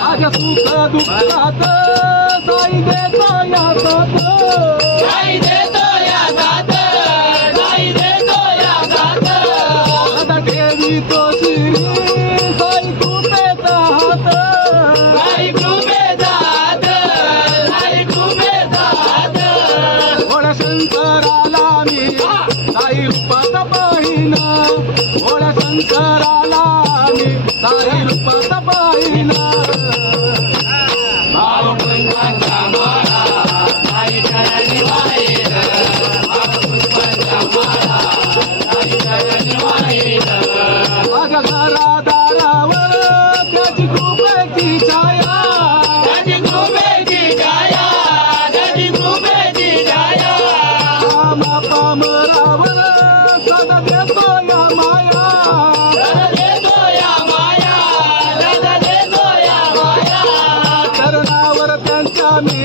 माझ्या सुख दुःखात साई देतो या साथ, साई देतो या साथ, साई देतो या साथ. आता ठेवितो शिरी साई कृपेचा हात, साई कृपेचा हात, साई कृपेचा हात. भोळ्या शंकराला मी साई रूपात पाहिन, भोळ्या शंकराला मी साई रूपात पाहिन. भाव पुष्पांचा माळा साई चरणी वाहिन, भाव पुष्पांचा माळा साई चरणी वाहिन. माझ्या घरादारावर त्याची कृपेची छाया, त्याची कृपेची छाया, त्याची कृपेची छाया. आम्हा पामरावर सदा देतो या माया, रथ देतो या माया, रथ देतो या माया. चरणावर त्यांच्या मी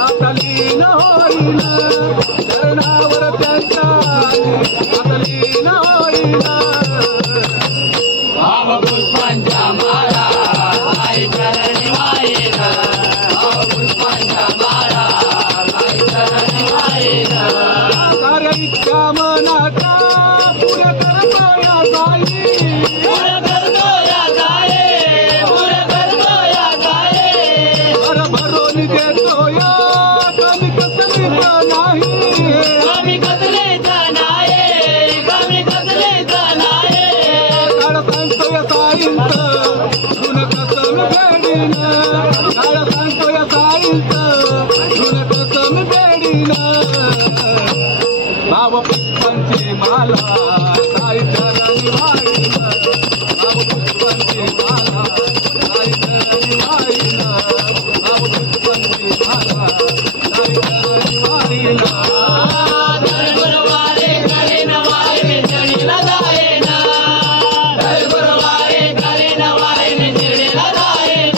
आता लीन होईन, चरणावर त्यांच्या आता लीन होईन. भाव पुष्पांच्या माळा साई चरणी वाहिन, भाव पुष्पांच्या माळा साई चरणी वाहिन. साऱ्या इच्छा मनाच्या पुऱ्या करतो या साई, पुरं करतो या साई, पुरं करतो या साई. भरभरून देतो या कमी कसलीच नाही, कमी कसलेचा नाही, कमी कसलेचा नाही. काळ सांगतोय साईंच गुण कसम फेडीन, काळ सांगतोय साईंच गुण कसम फेडीन. भाव पुष्पांची माला साई चरणी वाहिन, भाव पुष्पांची माला साई चरणी वाहिन, भाव पुष्पांची माला साई चरणी वाहिन. दरबारवाले करेन वारे मी शिर्डीला जाईन, दरबारवाले करेन वारे मी शिर्डीला जाईन.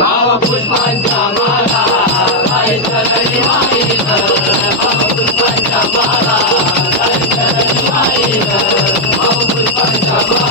भाव पुष्पांच्या माला साई चरणी वाहिन, भाव पुष्पांच्या माला साई चरणी वाहिन, भाव पुष्पांच्या माला